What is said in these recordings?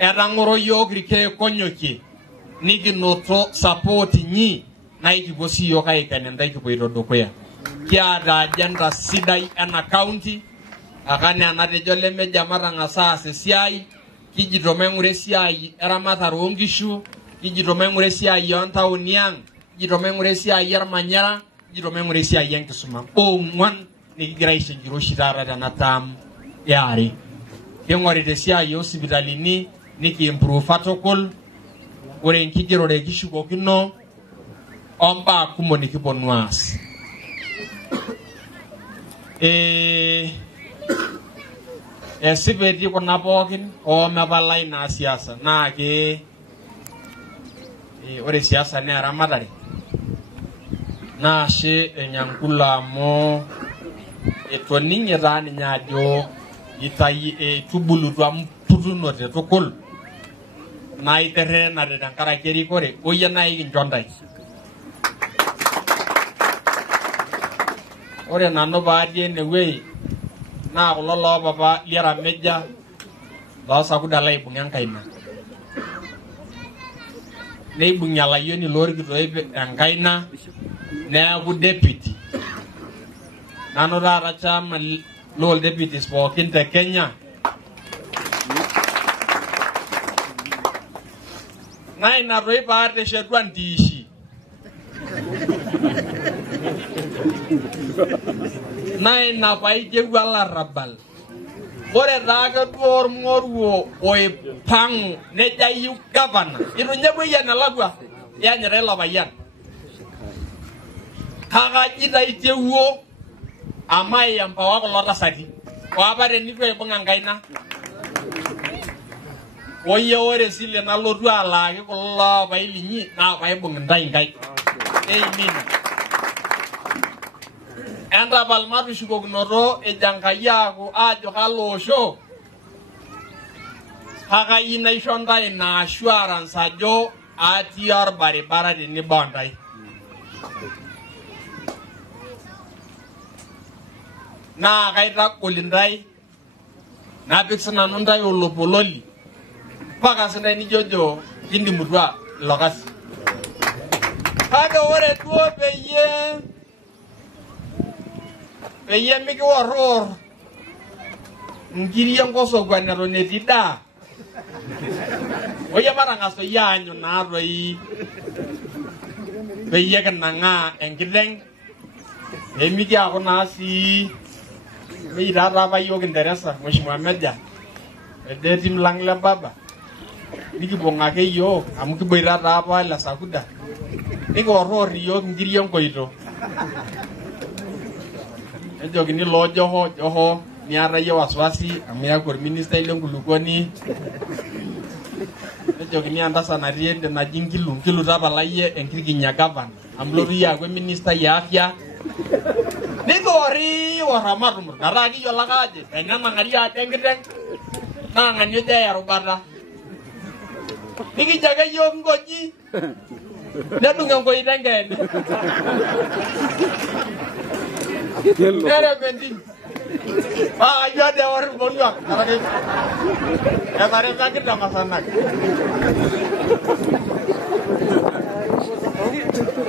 Erangoro yok rike konyoki niki noto support nyi na ikibosi yoka ikanenda ikiboiro dokoya kiada agenda sidai ena county akane anatejo lemeja marangasa asesiai kijito mengure siai eramatare ongishu kijito mengure siai yontawniang kijito mengure siai yarmanyara kijito mengure siai enkisuma ongwan nikigira ishinjiro shitara tanatam yari kengori te siai hospitalini niki improve protocol ore nkigirore kishukokino omba kumo nikibonwas sibeti kuna pookin omepalai na siasa na ke ore siasa ne aramatare na she enyankula mo etoninye tani nyajo itai tubulu twa putunote tukul na itere na dankara keri kore oya na ikinjondai ore nano baadie newe na kulo lo papa liara meja lo sakuda la ibunga nkaina ne ibunga la yoni lorikito enkaina neaku deputy nano dara chama lol deputies pookin te Kenya na ina roi parte shedwa ndishi na ina paije wala rabal ore daga dor ngoruo oi pang ne jayu gavana iro nyabo yana lagwa ya nyere la bayan kaga jida itewo amai yamba wako lota sadi wa bare nitwe ibunga ngaina oye ore sile na lodu ala ke kulo bailinyi na baibung ndai ngai amen anda balmatu shukognoto ejankaya ko ajo kalosho haga ina ishonda ina assurance ajo atiar baribara ni bandai na kaita kulindai na biksana nundai olopololi paka senda ni jojo kindi mudwa lokasi hada ore tuo peye miki waror ngiri yang koso gwanero netida oya marangaso yanyo na roi peye kananga enkideng emiki ako nasi mira raba yo kinderesa mheshimiwa meja edetim langle baba niki bonga ke yo amuki boira raba la sakuda niki waror yo ngiri yang koito ejo gini lo joho ni ara yo waswasi amia kor minister ile ngulukoni ejo gini anda sana riende na jingilu kilu raba laie enkiriki nyagavan amlori ya kwe minister ya afya nigori waramarum naragi yo lagaje enama ngari atengiteng na nganyo jaya rubata niki jaga yo ngoji nadu ngko itengene Nere bendi. Ayo ada orang bonua. Karena ya tarik sakit dah masanak.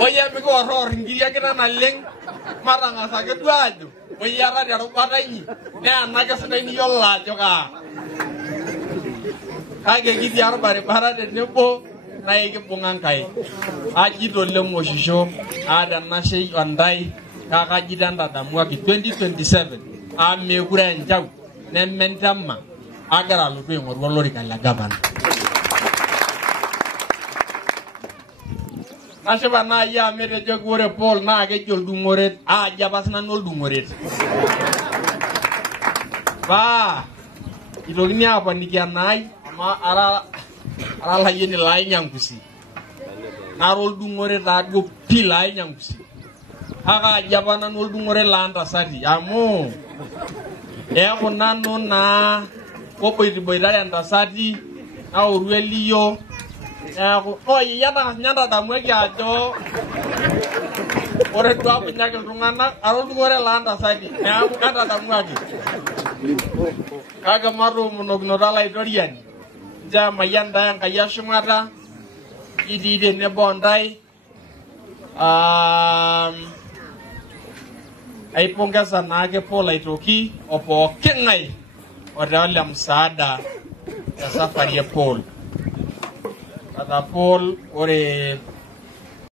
Oya miko horor ngiria kita naleng marang sakit dua aja. Oya ada rupa ini. Nah naga sudah ini yola juga. Kayak gitu ya bara dan nyopo naik ke pungangai. Aji dole mosisho ada nasi andai. Kaka jidanda damwa ki 2027 ame kura njau ne mentama agara lupe ngorwo lori kala gavana naseba na ya mere jogore pol na ke jol dungoret a jabasna nol dungoret ba idogni apa nikianai ama ara la yeni lai nyangkusi narol dungoret adu pilai nyangkusi haka jabana nol dungore landa sadi amo ko nanu na ko boy dare anda sadi na urweliyo ko yanda nyanda da mweki ajo ore twa pinyake rungana aro dungore landa sadi na ko kata da mwaki kaga maru monogno dala idoriani ja mayanda yang kaya shumata idide ne bondai aipongeza nake Paul Aitoki opo kengai wale msaada ya safari ya Paul. Kata Paul ore